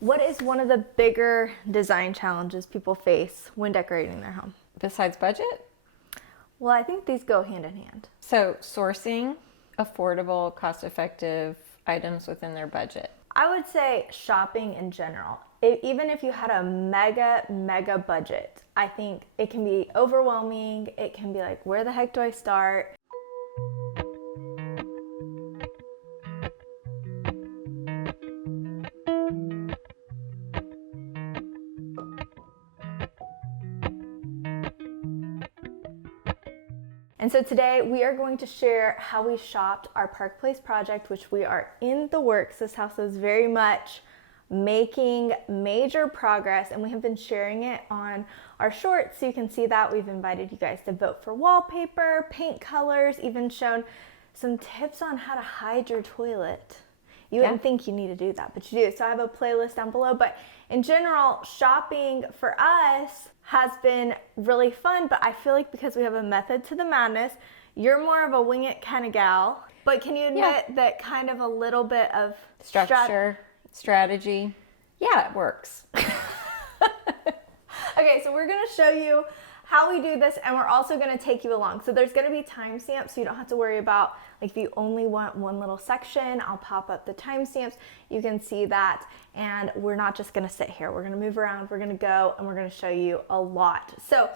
What is one of the bigger design challenges people face when decorating their home? Besides budget? Well, I think these go hand in hand. So sourcing affordable, cost-effective items within their budget. I would say shopping in general. Even if you had a mega budget, I think it can be overwhelming. It can be like, where the heck do I start? And so today we are going to share how we shopped our Park Place project, which we are in the works. This house is very much making major progress, and we have been sharing it on our shorts, so you can see that. We've invited you guys to vote for wallpaper, paint colors, even shown some tips on how to hide your toilet. You wouldn't think you need to do that, but you do. So I have a playlist down below. But in general, shopping for us has been really fun, but I feel like because we have a method to the madness, you're more of a wing it kind of gal. But can you admit that kind of a little bit of Structure, strategy, yeah, it works. Okay, so we're gonna show you how we do this, and we're also gonna take you along. So there's gonna be timestamps, so you don't have to worry about, like, if you only want one little section, I'll pop up the timestamps. You can see that, and we're not just gonna sit here. We're gonna move around, we're gonna go, and we're gonna show you a lot. So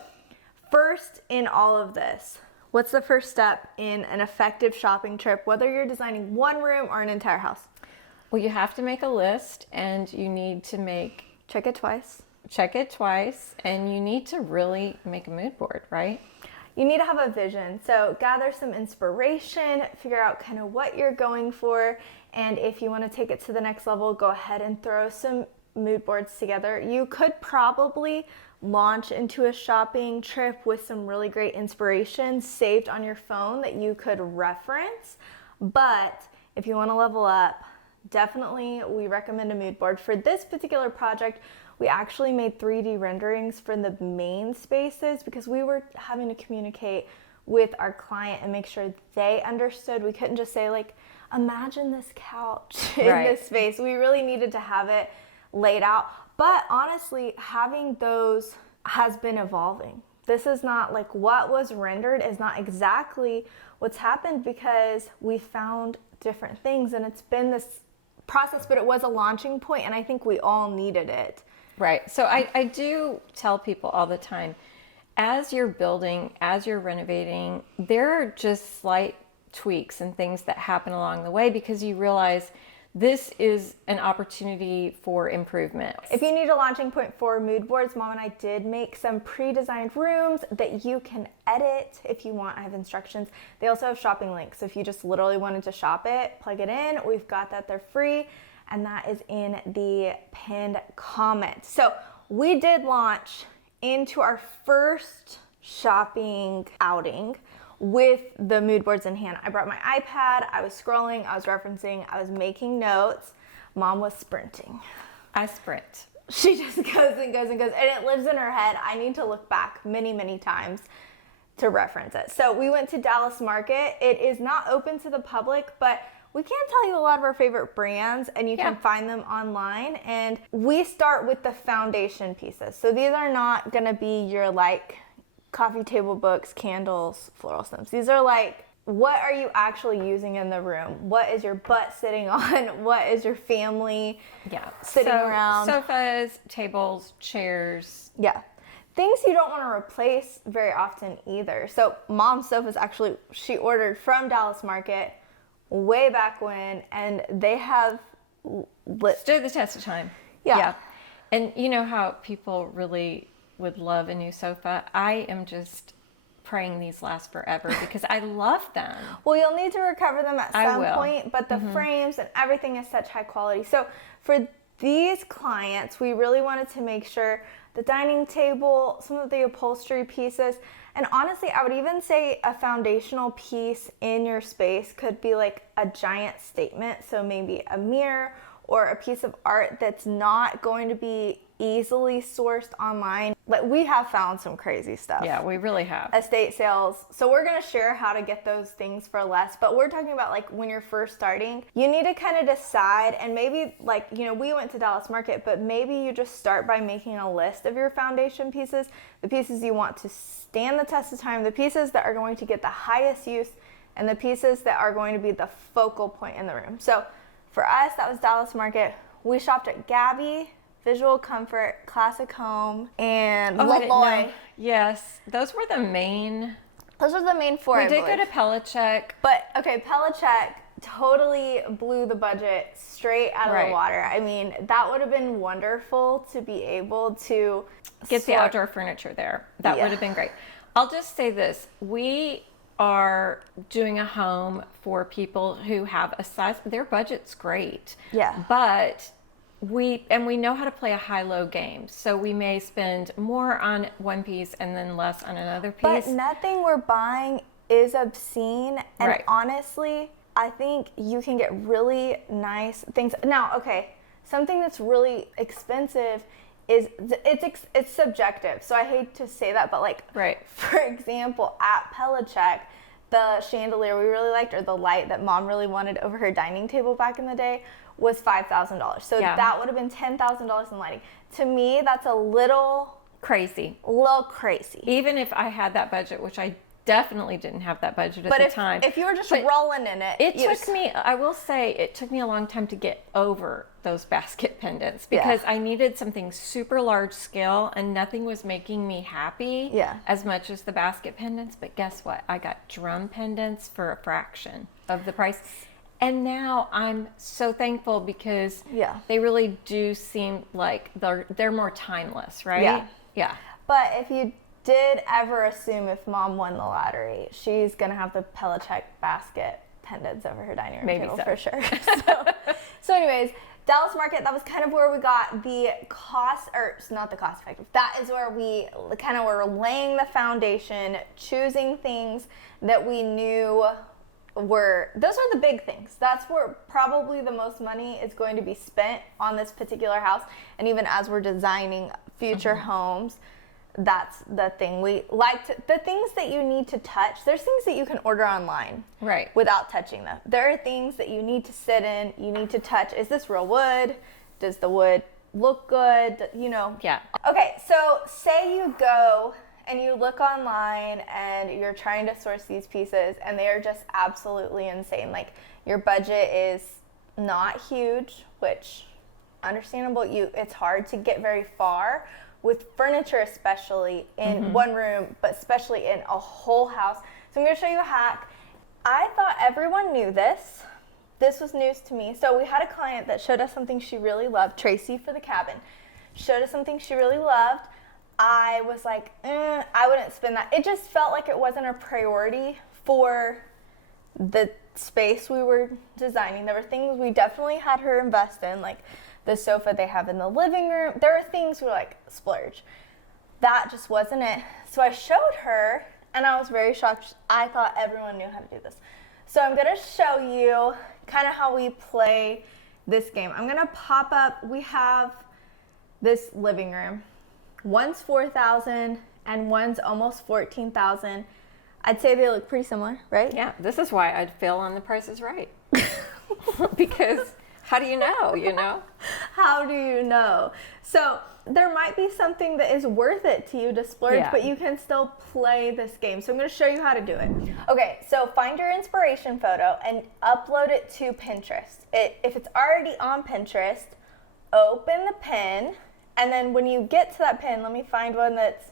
first in all of this, what's the first step in an effective shopping trip, whether you're designing one room or an entire house? Well, you have to make a list, and you need to check it twice. And you need to really make a mood board, right? You need to have a vision. So gather some inspiration, figure out kind of what you're going for, and if you want to take it to the next level, go ahead and throw some mood boards together. You could probably launch into a shopping trip with some really great inspiration saved on your phone that you could reference. But if you want to level up, definitely we recommend a mood board. For this particular project, we actually made 3D renderings for the main spaces because we were having to communicate with our client and make sure they understood. We couldn't just say, like, imagine this couch in this space. We really needed to have it laid out. But honestly, having those has been evolving. This is not like what was rendered is not exactly what's happened because we found different things, and it's been this process, but it was a launching point, and I think we all needed it. Right. So I do tell people all the time, as you're building, as you're renovating, there are just slight tweaks and things that happen along the way because you realize this is an opportunity for improvement. If you need a launching point for mood boards, Mom and I did make some pre-designed rooms that you can edit if you want. I have instructions. They also have shopping links. So if you just literally wanted to shop it, plug it in. We've got that. They're free. And that is in the pinned comment. So we did launch into our first shopping outing with the mood boards in hand. I brought my iPad, I was scrolling, I was referencing, I was making notes. Mom was sprinting. I sprint. She just goes and goes and goes, and it lives in her head. I need to look back many times to reference it. So we went to Dallas Market. It is not open to the public, but we can tell you a lot of our favorite brands, and you can find them online. And we start with the foundation pieces. So these are not gonna be your like coffee table books, candles, floral stems. These are like, what are you actually using in the room? What is your butt sitting on? What is your family sitting around? Sofas, tables, chairs. Yeah. Things you don't want to replace very often either. So Mom's sofas, actually, she ordered from Dallas Market way back when, and they have stood the test of time. Yeah. And you know how people really would love a new sofa? I am just praying these last forever because I love them. Well, you'll need to recover them at some point, but the frames and everything is such high quality. So for these clients, we really wanted to make sure the dining table, some of the upholstery pieces, and honestly, I would even say a foundational piece in your space could be like a giant statement. So maybe a mirror or a piece of art that's not going to be easily sourced online. Like, we have found some crazy stuff. Yeah, we really have. Estate sales. So we're going to share how to get those things for less, but we're talking about like when you're first starting, you need to kind of decide, and maybe like, you know, we went to Dallas Market, but maybe you just start by making a list of your foundation pieces, the pieces you want to stand the test of time, the pieces that are going to get the highest use, and the pieces that are going to be the focal point in the room. So for us, that was Dallas Market. We shopped at Gabby, Visual Comfort, Classic Home, and Lavoie. Yes, those were the main. Those were the main four. We did go to Pelichek. But okay, Pelichek totally blew the budget straight out of the water. I mean, that would have been wonderful to be able to get the outdoor furniture there. That would have been great. I'll just say this. We are doing a home for people who have a size, their budget's great. Yeah. But we know how to play a high-low game. So we may spend more on one piece and then less on another piece. But nothing we're buying is obscene. And honestly, I think you can get really nice things. Now, okay, something that's really expensive is it's subjective. So I hate to say that, but like, for example, at Pelichek, the chandelier we really liked, or the light that Mom really wanted over her dining table back in the day, was $5,000. So that would have been $10,000 in lighting. To me, that's a little crazy. Even if I had that budget, which I definitely didn't have that budget at the time. If you were just rolling in it. I will say, it took me a long time to get over those basket pendants, because I needed something super large scale and nothing was making me happy as much as the basket pendants. But guess what? I got drum pendants for a fraction of the price. And now I'm so thankful, because they really do seem like they're more timeless, right? Yeah. But if you did ever assume if Mom won the lottery, she's going to have the Pelichek basket pendants over her dining room table for sure. So anyways, Dallas Market, that was kind of where we got the cost, or not the cost effective. That is where we kind of were laying the foundation, choosing things that we knew those are the big things. That's where probably the most money is going to be spent on this particular house. And even as we're designing future homes, that's the thing. We like the things that you need to touch. There's things that you can order online without touching them. There are things that you need to sit in, you need to touch. Is this real wood? Does the wood look good? You know? Yeah. Okay, so say you go and you look online and you're trying to source these pieces and they are just absolutely insane. Like, your budget is not huge, which understandable. It's hard to get very far with furniture, especially in one room, but especially in a whole house. So I'm going to show you a hack. I thought everyone knew this. This was news to me. So we had a client that showed us something she really loved. Tracy for the cabin showed us something she really loved. I was like, I wouldn't spend that. It just felt like it wasn't a priority for the space we were designing. There were things we definitely had her invest in, like the sofa they have in the living room. There are things we were like, splurge. That just wasn't it. So I showed her, and I was very shocked. I thought everyone knew how to do this. So I'm going to show you kind of how we play this game. I'm going to pop up. We have this living room. One's $4,000 and one's almost $14,000. I'd say they look pretty similar, right? Yeah, this is why I'd fail on The Price is Right. Because how do you know, How do you know? So there might be something that is worth it to you to splurge, but you can still play this game. So I'm going to show you how to do it. Okay, so find your inspiration photo and upload it to Pinterest. If it's already on Pinterest, open the pin. And then when you get to that pin, let me find one that's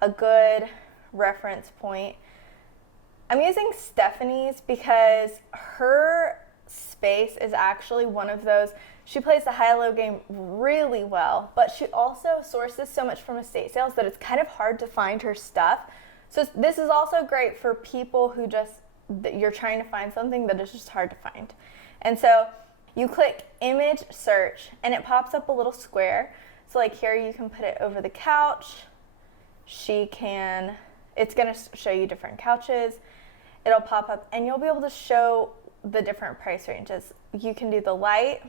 a good reference point. I'm using Stephanie's because her space is actually one of those. She plays the high-low game really well, but she also sources so much from estate sales that it's kind of hard to find her stuff. So this is also great for people who you're trying to find something that is just hard to find. And so you click image search and it pops up a little square. So like here you can put it over the couch. It's gonna show you different couches. It'll pop up and you'll be able to show the different price ranges. You can do the light,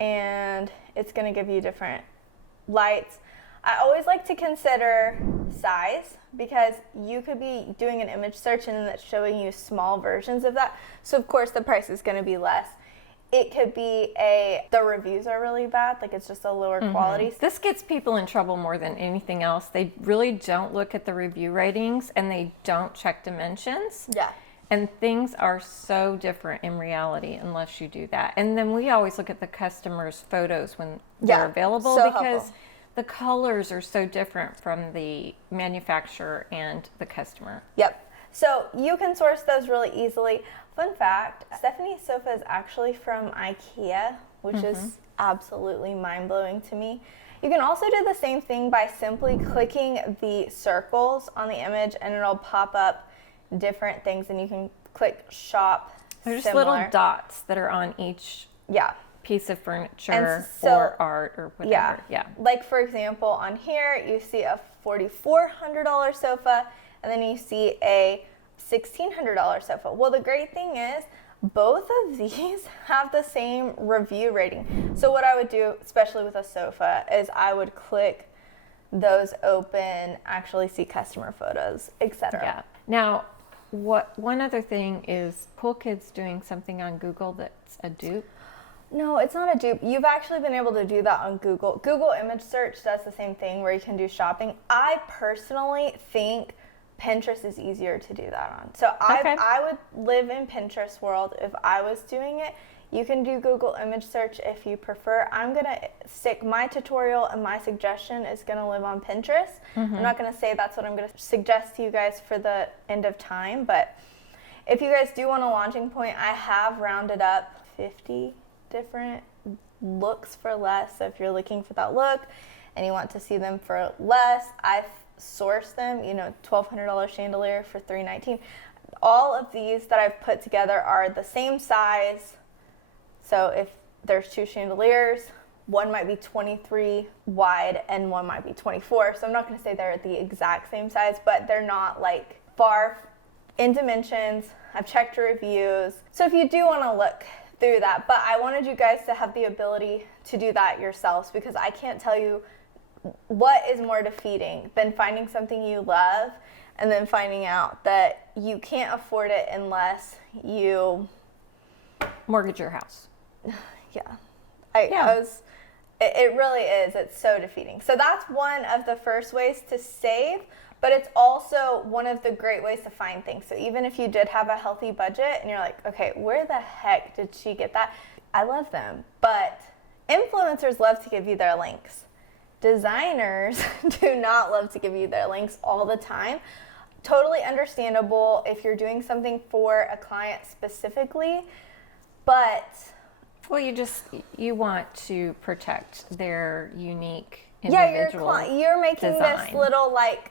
and it's going to give you different lights. I always like to consider size because you could be doing an image search and it's showing you small versions of that. So of course the price is going to be less. It could be the reviews are really bad, like it's just a lower quality. This gets people in trouble more than anything else. They really don't look at the review ratings and they don't check dimensions. Yeah. And things are so different in reality unless you do that. And then we always look at the customer's photos when they're available so because helpful. the colors are so different from the manufacturer and the customer. Yep. So you can source those really easily. Fun fact, Stephanie's sofa is actually from IKEA, which is absolutely mind-blowing to me. You can also do the same thing by simply clicking the circles on the image and it'll pop up different things and you can click shop. There's similar. little dots that are on each piece of furniture or art or whatever. Yeah. Like for example, on here you see a $4,400 sofa and then you see a $1,600 sofa. Well, the great thing is both of these have the same review rating. So what I would do, especially with a sofa, is I would click those open, actually see customer photos, etc. Yeah. Now, one other thing is Pool Kid's doing something on Google that's a dupe. No, it's not a dupe. You've actually been able to do that on Google. Google image search does the same thing where you can do shopping. I personally think Pinterest is easier to do that on. So I would live in Pinterest world if I was doing it. You can do Google image search if you prefer. I'm going to stick my tutorial and my suggestion is going to live on Pinterest. I'm not going to say that's what I'm going to suggest to you guys for the end of time, but if you guys do want a launching point, I have rounded up 50 different looks for less. So if you're looking for that look and you want to see them for less, I've sourced them, $1,200 chandelier for $319. All of these that I've put together are the same size. So if there's two chandeliers, one might be 23 wide and one might be 24. So I'm not going to say they're the exact same size, but they're not like far in dimensions. I've checked reviews. So if you do want to look through that, but I wanted you guys to have the ability to do that yourselves because I can't tell you what is more defeating than finding something you love and then finding out that you can't afford it unless you mortgage your house. It really is. It's so defeating. So that's one of the first ways to save, but it's also one of the great ways to find things. So even if you did have a healthy budget and you're like, okay, where the heck did she get that? I love them, but influencers love to give you their links. Designers do not love to give you their links all the time. Totally understandable if you're doing something for a client specifically, but well, you want to protect their unique individual you're making design. This little like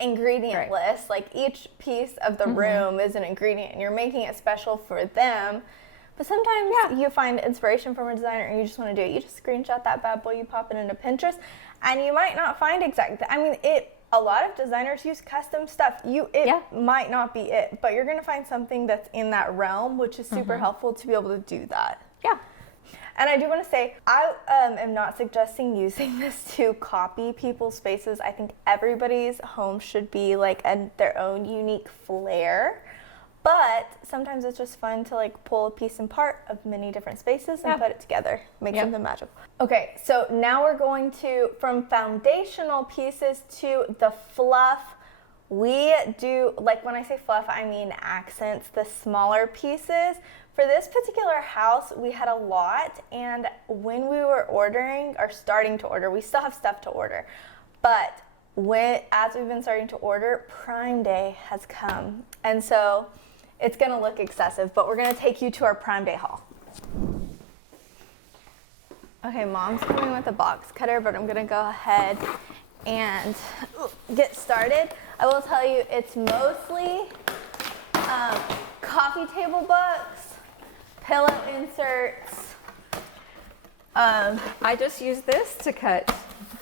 ingredient list, like each piece of the room is an ingredient and you're making it special for them. But sometimes you find inspiration from a designer and you just want to do it. You just screenshot that bad boy, you pop it into Pinterest, and you might not find a lot of designers use custom stuff. It might not be it, but you're going to find something that's in that realm, which is super helpful to be able to do that. Yeah. And I do want to say, I am not suggesting using this to copy people's spaces. I think everybody's home should be like their own unique flair. But sometimes it's just fun to like pull a piece and part of many different spaces and put it together, make something magical. Okay, so now we're going to, from foundational pieces to the fluff. We do, like when I say fluff, I mean accents, the smaller pieces. For this particular house, we had a lot, and when we were ordering, or starting to order, we still have stuff to order, but as we've been starting to order, Prime Day has come, and so it's going to look excessive, but we're going to take you to our Prime Day haul. Okay, Mom's coming with a box cutter, but I'm going to go ahead and get started. I will tell you, it's mostly coffee table books, pillow inserts. I just used this to cut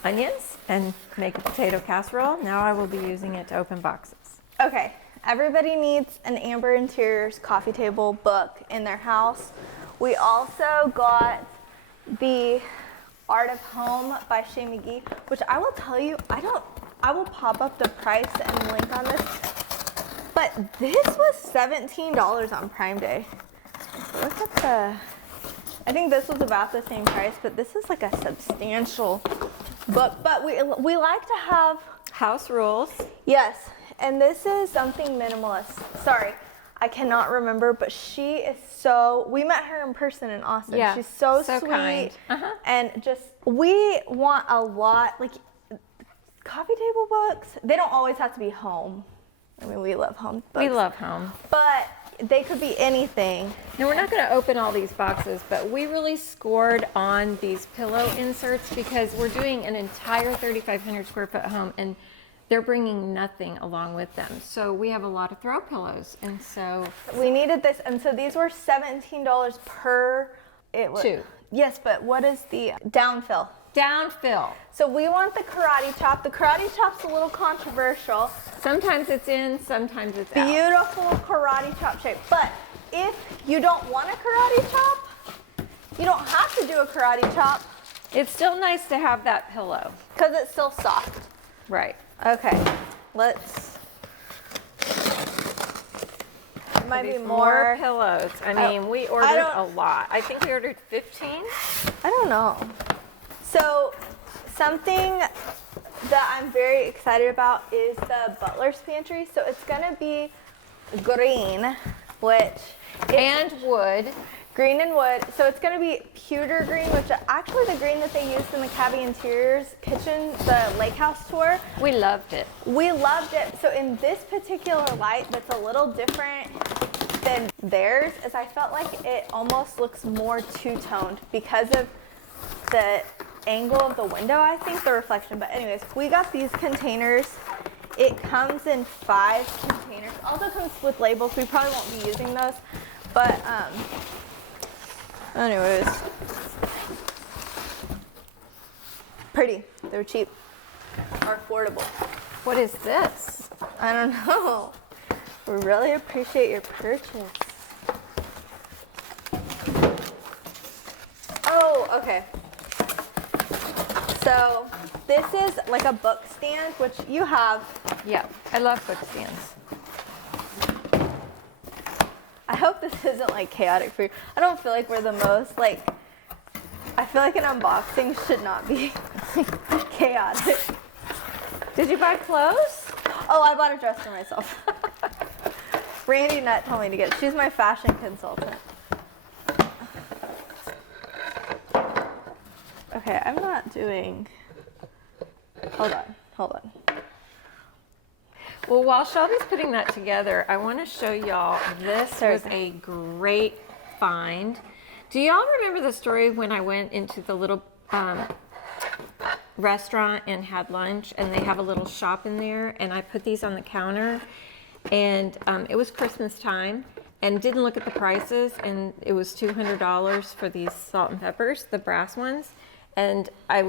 onions and make a potato casserole. Now I will be using it to open boxes. Okay, everybody needs an Amber Interiors coffee table book in their house. We also got the Art of Home by Shea McGee, which I will tell you, I will pop up the price and link on this, but this was $17 on Prime Day. Look at I think this was about the same price, but this is like a substantial book. But we like to have House rules. Yes, and this is something minimalist. Sorry, I cannot remember, but she is we met her in person in Austin. Yeah, She's so so sweet. kind. And just, we want a lot, like coffee table books, they don't always have to be home. I mean, we love home books. We love home. But they could be anything. Now, we're not going to open all these boxes, but we really scored on these pillow inserts because we're doing an entire 3,500 square foot home, and they're bringing nothing along with them. So we have a lot of throw pillows, and so we needed this, and so these were $17 per. Two. Yes, but what is the downfill? Downfill. So we want the karate chop. The karate chop's a little controversial. Sometimes it's in, sometimes it's out. Beautiful karate chop shape. But if you don't want a karate chop, you don't have to do a karate chop. It's still nice to have that pillow. Because it's still soft. Right. Okay, let's. Might be more pillows. I mean, we ordered a lot. I think we ordered 15. I don't know. So something that I'm very excited about is the butler's pantry. So it's gonna be green, and wood. Green and wood. So it's gonna be pewter green, which is actually the green that they used in the Cabby Interiors kitchen, the lake house tour. We loved it. We loved it. So in this particular light that's a little different than theirs, is I felt like it almost looks more two-toned because of the angle of the window, I think, the reflection. But anyways, we got these containers. It comes in 5 containers. Also comes with labels. We probably won't be using those. But anyways, pretty. They're cheap or affordable. What is this? I don't know. We really appreciate your purchase. Oh, okay. So this is like a book stand, which you have. Yeah, I love book stands. I hope this isn't like chaotic for you. I don't feel like we're the most like, I feel like an unboxing should not be chaotic. Did you buy clothes? Oh, I bought a dress for myself. Randy Nutt told me to get, she's my fashion consultant. Okay, I'm not doing, hold on. Well, while Shelby's putting that together, I want to show y'all, this was a great find. Do y'all remember the story when I went into the little restaurant and had lunch, and they have a little shop in there, and I put these on the counter, and it was Christmas time, and didn't look at the prices, and it was $200 for these salt and peppers, the brass ones, and I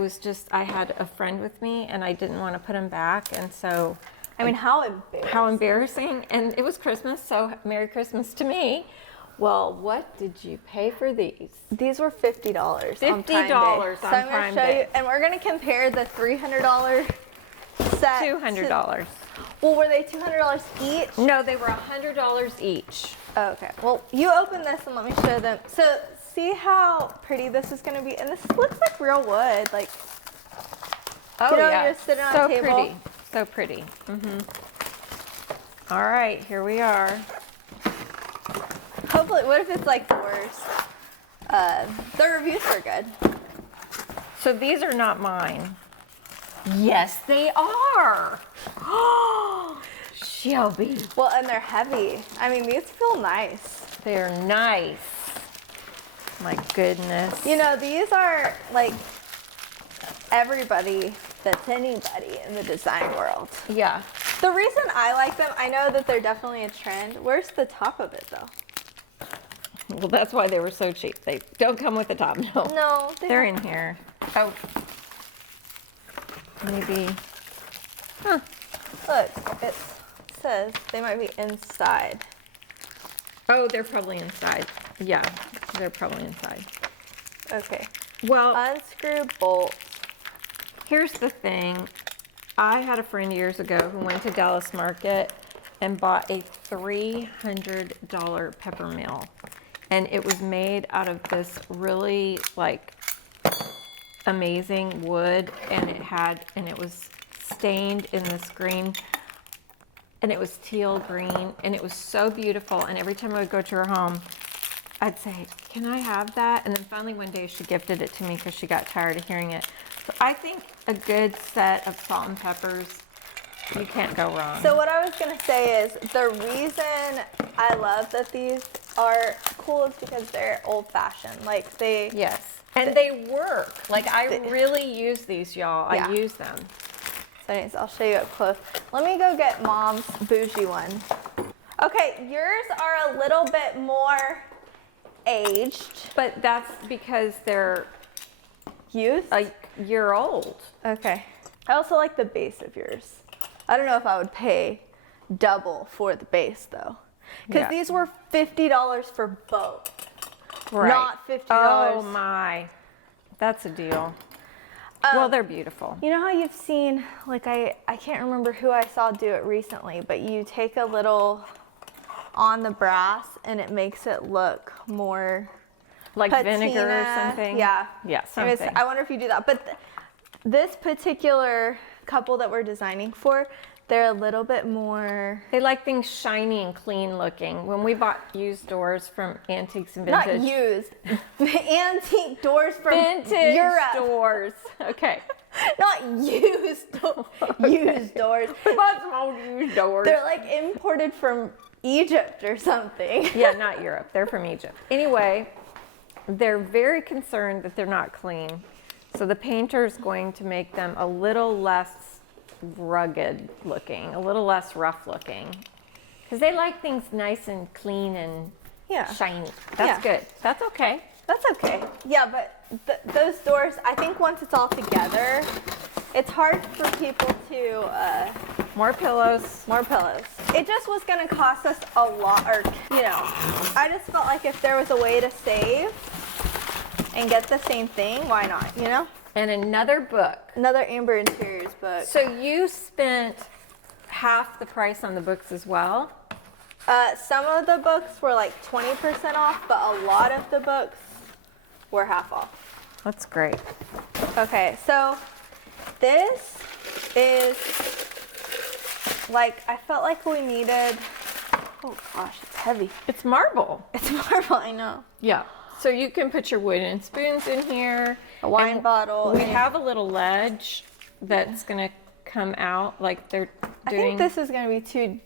had a friend with me, and I didn't want to put them back, and so I mean, how embarrassing. How embarrassing. And it was Christmas, so Merry Christmas to me. Well, what did you pay for these? These were $50 on Prime Day. $50 on So I'm Prime gonna show Day. you, and we're gonna compare the $300 set. $200. Well, were they $200 each? No, they were $100 each. Oh, okay. Well, you open this and let me show them. So see how pretty this is gonna be, and this looks like real wood. Like, Oh, you know, yeah. you're sitting on So a table. pretty. So pretty. All right, here we are. Hopefully, what if it's like the worst? The reviews are good. So these are not mine. Yes, they are. Shelby. Well, and they're heavy. I mean, these feel nice. They're nice. My goodness. You know, these are like everybody that's anybody in the design world. Yeah. The reason I like them, I know that they're definitely a trend. Where's the top of it though? Well, that's why they were so cheap. They don't come with the top, no. No, They're in here. Oh. Maybe. Huh. Look, it says they might be inside. Oh, they're probably inside. Yeah, they're probably inside. Okay. Well, Unscrew bolts. here's the thing. I had a friend years ago who went to Dallas Market and bought a $300 pepper mill. And it was made out of this really like amazing wood, and it was stained in this green, and it was teal green, and it was so beautiful. And every time I would go to her home, I'd say, can I have that? And then finally one day she gifted it to me because she got tired of hearing it. So I think a good set of salt and peppers, you can't go wrong. So what I was gonna say is the reason I love that these are cool is because they're old fashioned. Like they, Yes, and they work. Like I really use these, y'all. Yeah. I use them. So anyways, I'll show you up close. Let me go get Mom's bougie one. Okay, yours are a little bit more aged. But that's because they're Used? a year old. Okay. I also like the base of yours. I don't know if I would pay double for the base though. Because Yeah. these were $50 for both. Right. Not $50. Oh my, that's a deal. Well, they're beautiful. You know how you've seen, like I can't remember who I saw do it recently, but you take a little on the brass and it makes it look more Like vinegar or patina. something. Yeah. Yeah, Anyways, something. I wonder if you do that. But this particular couple that we're designing for, they're a little bit more, They like things shiny and clean looking. When we bought used doors from Antiques and not Vintage. used, antique doors from Vintage Europe. doors. Okay. Not used, used doors. We bought some old used doors. They're like imported from Egypt or something. Yeah, not Europe. They're from Egypt. Anyway, they're very concerned that they're not clean. So the painter's going to make them a little less rugged looking, a little less rough looking. Because they like things nice and clean and Yeah. shiny. That's Yeah. good. That's okay. That's okay. Yeah, but those doors, I think once it's all together, it's hard for people to, More pillows. more pillows. It just was gonna cost us a lot, or, you know, I just felt like if there was a way to save and get the same thing, why not, you know? And another book. Another Amber Interiors book. So you spent half the price on the books as well? Some of the books were like 20% off, but a lot of the books were half off. That's great. Okay, so this is like, I felt like we needed, oh gosh, it's heavy. It's marble. It's marble, I know. Yeah. So you can put your wooden spoons in here. A wine And bottle. We and- have a little ledge that's gonna come out like they're I doing. think this is gonna be too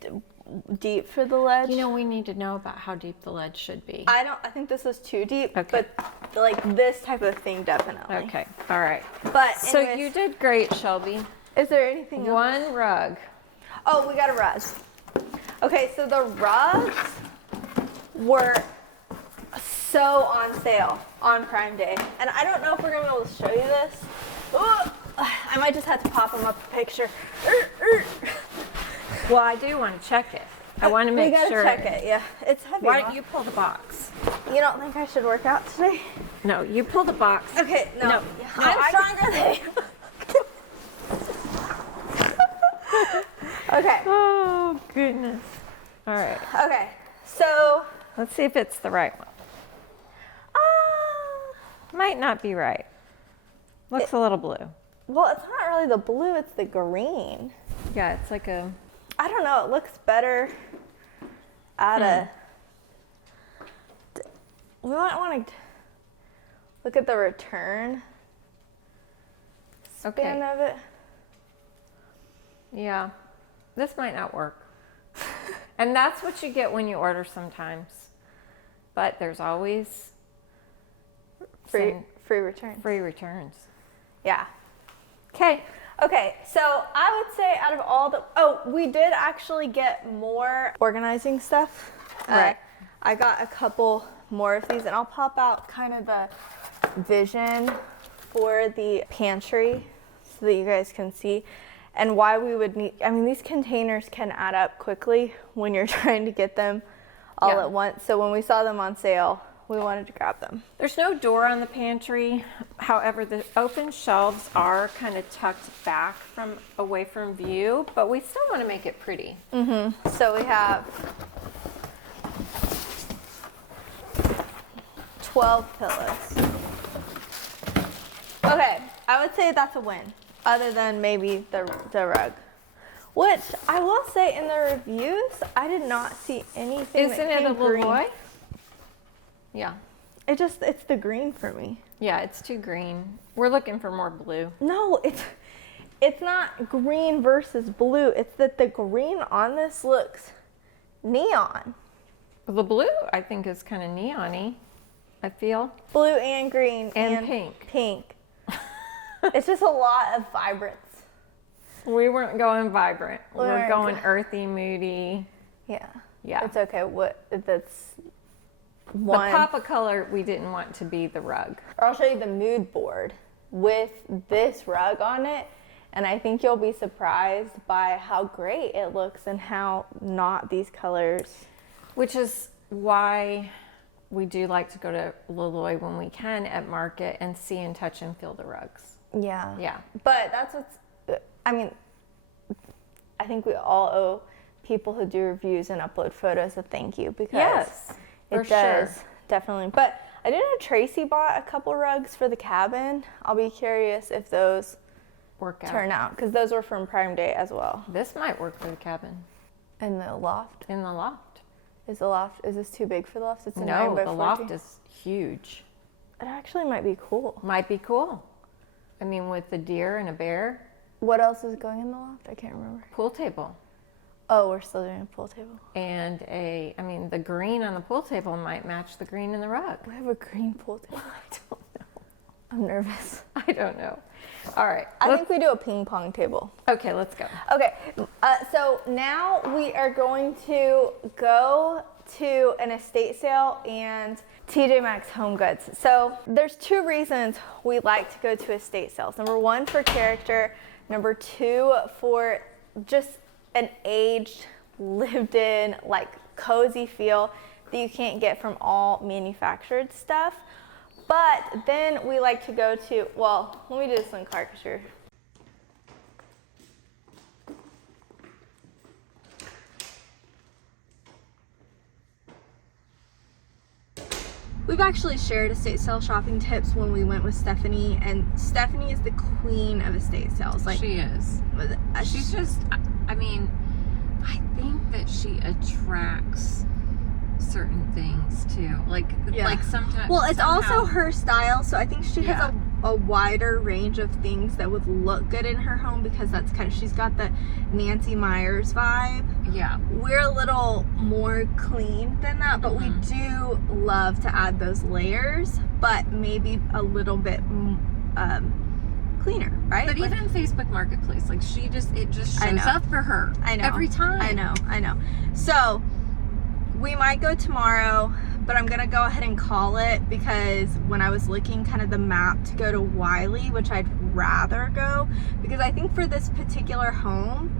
deep for the ledge. You know, we need to know about how deep the ledge should be. I think this is too deep, Okay. but like this type of thing definitely. Okay. All right. But So anyways, you did great, Shelby. is there anything else? One rug. Oh, we got a rug. Okay, so the rugs were so on sale on Prime Day. And I don't know if we're gonna be able to show you this. Ooh, I might just have to pop them up a picture. Well, I do want to check it. I want to make we gotta sure. check it, yeah. It's heavy. Why huh? don't you pull the box? You don't think I should work out today? No, you pull the box. Okay, no. No, I'm stronger than you. Okay, Oh, goodness. All right. okay. So, Let's see if it's the right one. Might not be right. Looks a little blue. well, it's not really the blue, it's the green. Yeah, it's like a. I don't know, it looks better at a. We might want to look at the return span Okay. of it. Yeah. This might not work. And that's what you get when you order sometimes. But there's always Free, some free return. free returns. Yeah. Okay. Okay, so I would say out of all the, we did actually get more organizing stuff. Right. I got a couple more of these, and I'll pop out kind of the vision for the pantry so that you guys can see and why we would need, I mean, these containers can add up quickly when you're trying to get them all Yeah. at once. So when we saw them on sale, we wanted to grab them. There's no door on the pantry. However, the open shelves are kind of tucked back away from view, but we still want to make it pretty. So we have 12 pillows. Okay, I would say that's a win, other than maybe the rug. Which I will say in the reviews, I did not see anything. Isn't it a little boy? Yeah. It's the green for me. Yeah, it's too green. We're looking for more blue. No, it's not green versus blue. It's that the green on this looks neon. The blue, I think, is kind of neon-y, I feel. Blue and green. And pink. Pink. It's just a lot of vibrance. We weren't going vibrant. We're going going earthy, moody. Yeah. Yeah. It's okay. That's The one. pop of color we didn't want to be the rug. I'll show you the mood board with this rug on it, and I think you'll be surprised by how great it looks and how not these colors. Which is why we do like to go to Lilloy when we can at market and see and touch and feel the rugs. Yeah. Yeah. But that's what's, I mean, I think we all owe people who do reviews and upload photos a thank you, because Yes, it for does sure. definitely. But I did know Tracy bought a couple rugs for the cabin. I'll be curious if those Work out. turn out, because those were from Prime Day as well. This might work for the cabin. And the loft, In the loft. is this too big for the loft? It's a 9 No, by the 14. loft is huge. It actually might be cool. Might be cool. I mean, with the deer and a bear, What else is going in the loft? I can't remember. pool table. Oh, we're still doing a pool table. And the green on the pool table might match the green in the rug. We have a green pool table. I don't know. I'm nervous. I don't know. All right. I think we do a ping pong table. Okay, let's go. Okay, so now we are going to go to an estate sale and TJ Maxx Home Goods. So there's 2 reasons we like to go to estate sales. Number 1, for character. Number 2, for just an aged, lived in, like cozy feel that you can't get from all manufactured stuff. But then we like to go to, well, let me do this one card because you're. We've actually shared estate sale shopping tips when we went with Stephanie, and Stephanie is the queen of estate sales. Like, She is. She's just, I mean, I think that she attracts certain things too. Like sometimes. well, it's somehow- also her style, so I think she has Yeah. a wider range of things that would look good in her home, because that's kind of, she's got the Nancy Myers vibe. Yeah. We're a little more clean than that, but we do love to add those layers, but maybe a little bit cleaner, right? But Like, even Facebook Marketplace, like it just I shows know. up for her. I know. Every time. I know. So we might go tomorrow, but I'm gonna go ahead and call it, because when I was looking kind of the map to go to Wiley, which I'd rather go, because I think for this particular home,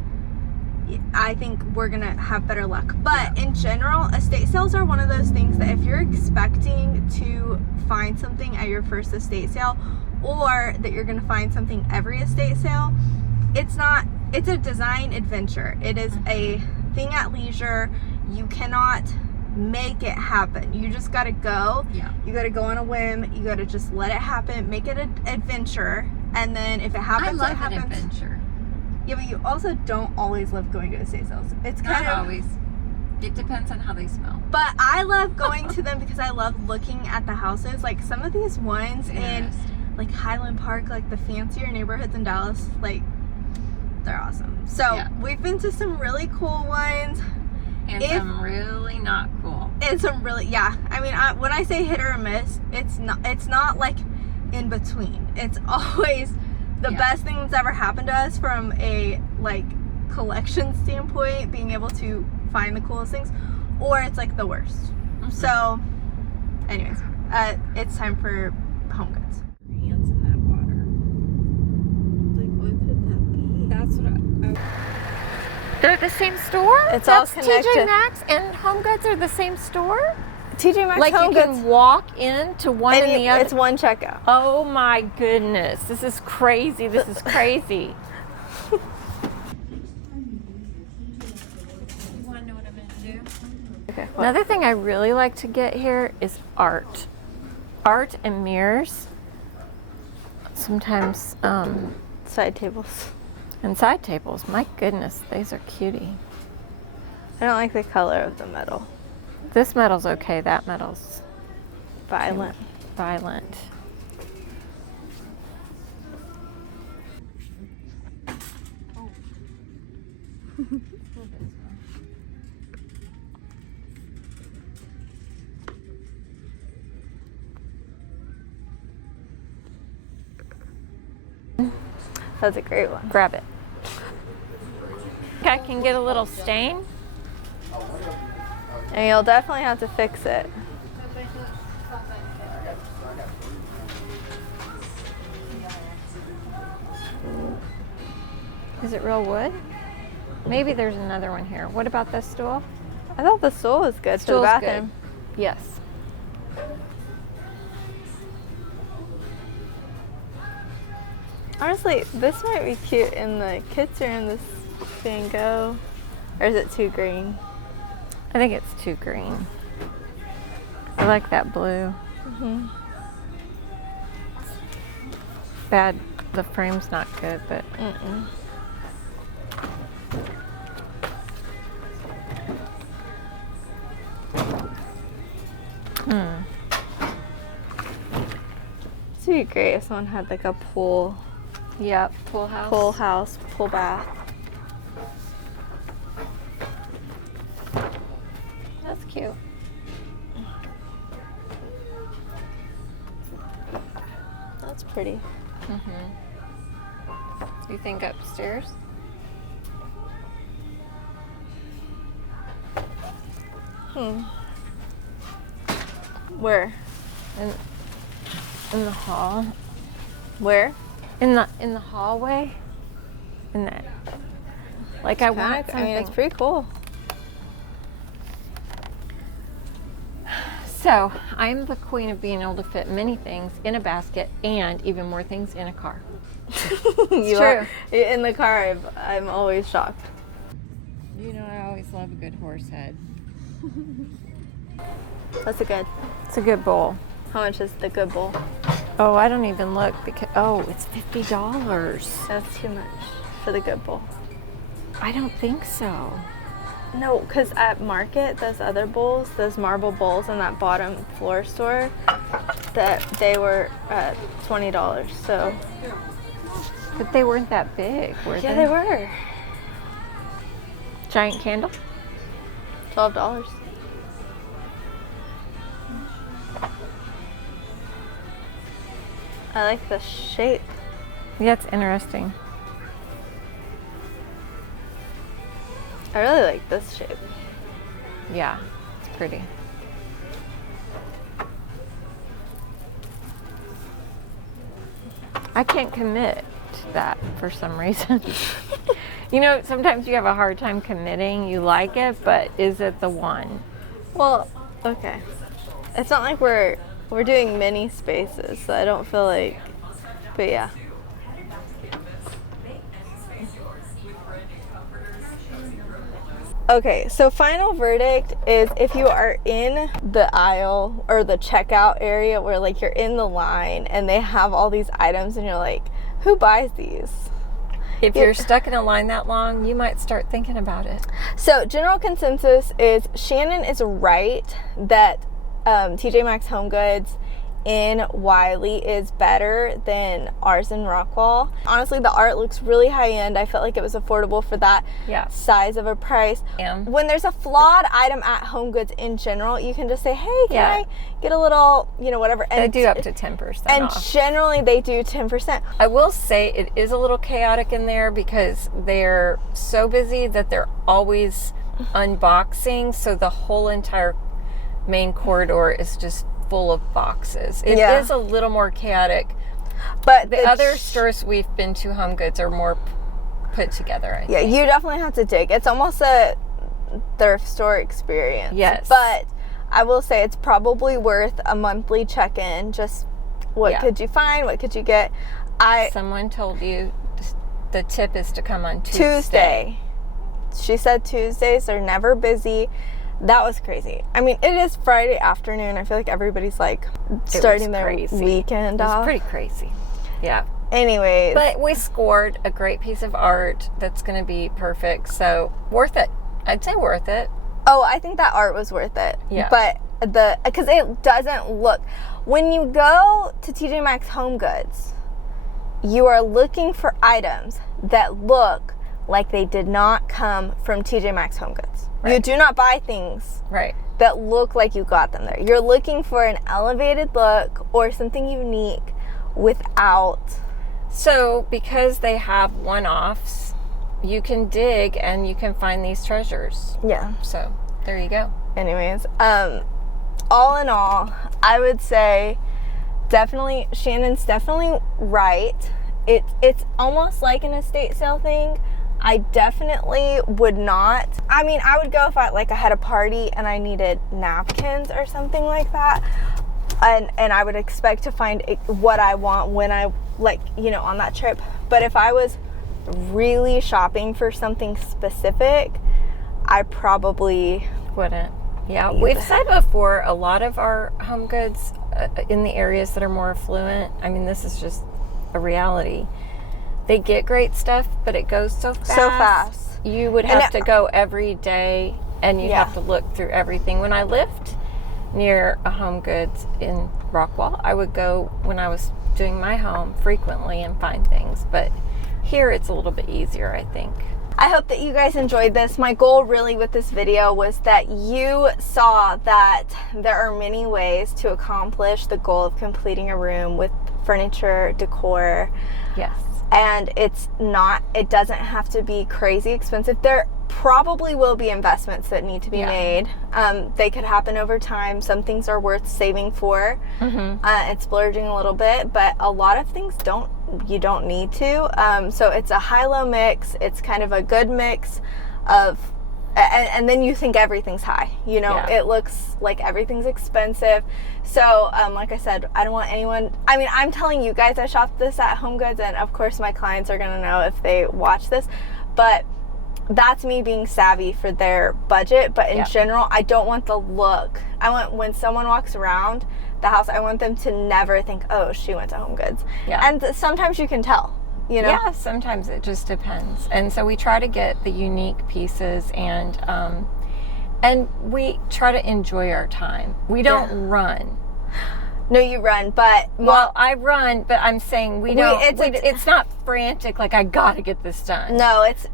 I think we're gonna have better luck. But in general, estate sales are one of those things that if you're expecting to find something at your first estate sale, or that you're gonna find something every estate sale, it's a design adventure. It is a thing at leisure. You cannot make it happen. You just gotta go. Yeah. You gotta go on a whim. You gotta just let it happen. Make it an adventure. And then if it happens, I love it an happens. adventure. Yeah, but you also don't always love going to estate sales. It's kind Not of always. It depends on how they smell. But I love going to them because I love looking at the houses. Like some of these ones in Interesting. like Highland Park, like the fancier neighborhoods in Dallas, like they're awesome. So Yeah. we've been to some really cool ones. And some really not cool. And some really, yeah. I mean, when I say hit or miss, it's not like in between. It's always the best thing that's ever happened to us from a like collection standpoint, being able to find the coolest things, or it's like the worst. So, anyways, it's time for Home Goods. Hands in that water. Like, what could that be? That's what They're the same store? It's all That's connected. TJ Maxx and Home Goods are the same store? TJ Maxx Like Home you can Goods, walk into one and the other. it's one checkout. Oh my goodness, this is crazy. This is crazy. You want to know what I'm going to do? Okay. Another thing I really like to get here is art. Art and mirrors. Sometimes, Side tables. and side tables. My goodness, these are cutie. I don't like the color of the metal. This metal's okay, that metal's Violent. violent. That's a great one. Grab it. I can get a little stain. And you'll definitely have to fix it. Is it real wood? Maybe there's another one here. What about this stool? I thought the stool was good for the Stool's bathroom. good. Yes. Honestly, this might be cute in the kids' room, this Van Gogh. Or is it too green? I think it's too green. I like that blue. Mm-hmm. Bad. The frame's not good, but Mm-mm. This would be great if someone had like a pool yep, pool house. pool bath. That's cute. That's pretty. You think upstairs? Where? In the hall? Where? In the hallway? In that. Like I want something. I mean, it's pretty cool. So, I'm the queen of being able to fit many things in a basket and even more things in a car. It's true. In the car, I'm always shocked. You know, I always love a good horse head. That's a good. It's a good bowl. How much is the good bowl? Oh, I don't even look because it's $50. That's too much for the good bowl. I don't think so. No, because at Market, those other bowls, those marble bowls in that bottom floor store, that they were $20. So But they weren't that big, were yeah, they? they were Giant candle? $12. I like the shape. Yeah, it's interesting. I really like this shape. Yeah, it's pretty. I can't commit to that for some reason. You know, sometimes you have a hard time committing. You like it, but is it the one? Well, okay. It's not like we're doing many spaces, so I don't feel like. But yeah. Okay, so final verdict is if you are in the aisle or the checkout area where like you're in the line and they have all these items and you're like, who buys these? If you're stuck in a line that long, you might start thinking about it. So general consensus is Shannon is right that TJ Maxx Home Goods in Wiley is better than ours in Rockwall. Honestly, the art looks really high end. I felt like it was affordable for that size of a price. Yeah. When there's a flawed item at Home Goods in general, you can just say, hey, can I get a little, whatever. And They do up to 10% and off. generally they do 10%. I will say it is a little chaotic in there because they're so busy that they're always unboxing. So the whole entire main corridor is just full of boxes. It is a little more chaotic, but the other stores we've been to, Home Goods, are more put together. I think. You definitely have to dig. It's almost a thrift store experience. Yes, but I will say it's probably worth a monthly check-in. Just what Yeah. could you find? What could you get? Someone told you the tip is to come on Tuesday. She said Tuesdays are never busy. That was crazy. I mean, it is Friday afternoon. I feel like everybody's like starting their weekend off. It was pretty crazy. Yeah. Anyways. But we scored a great piece of art that's going to be perfect. So worth it. I'd say worth it. Oh, I think that art was worth it. Yeah. But because it doesn't look, when you go to TJ Maxx Home Goods, you are looking for items that look like they did not come from TJ Maxx Home Goods. Right. You do not buy things Right. that look like you got them there. You're looking for an elevated look or something unique without. So because they have one-offs, you can dig and you can find these treasures. Yeah. So there you go. Anyways, all in all, I would say Shannon's definitely right. It's almost like an estate sale thing. I definitely would not. I mean, I would go if I had a party and I needed napkins or something like that. And I would expect to find what I want when I, on that trip. But if I was really shopping for something specific, I probably wouldn't. Yeah, we've said before, a lot of our home goods in the areas that are more affluent, I mean, this is just a reality. They get great stuff, but it goes so fast. You would have to go every day, and you have to look through everything. When I lived near a Home Goods in Rockwall, I would go when I was doing my home frequently and find things. But here it's a little bit easier, I think. I hope that you guys enjoyed this. My goal really with this video was that you saw that there are many ways to accomplish the goal of completing a room with furniture, decor. Yes. And it doesn't have to be crazy expensive. There probably will be investments that need to be made. They could happen over time. Some things are worth saving for and splurging a little bit, but a lot of things you don't need to. So it's a high-low mix. It's kind of a good mix of, and then you think everything's high. It looks like everything's expensive. So, like I said, I don't want anyone, I mean, I'm telling you guys, I shopped this at Home Goods, and of course my clients are going to know if they watch this, but that's me being savvy for their budget. But in general, I don't want the look. I want, when someone walks around the house, I want them to never think, oh, she went to Home Goods. Yeah. And sometimes you can tell. Yeah, sometimes it just depends. And so we try to get the unique pieces, and we try to enjoy our time. We don't run. No, you run, but well, I run, but I'm saying it's not frantic. Like, I gotta get this done. No, it's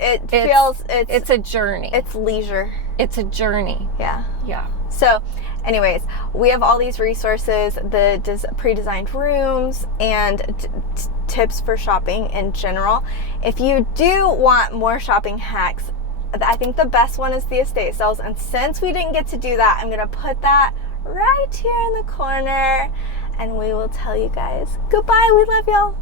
a journey. It's leisure. It's a journey. Yeah. Yeah. So, anyways, we have all these resources, the pre-designed rooms, and tips for shopping in general. If you do want more shopping hacks, I think the best one is the estate sales. And since we didn't get to do that, I'm gonna put that right here in the corner, and we will tell you guys goodbye. We love y'all.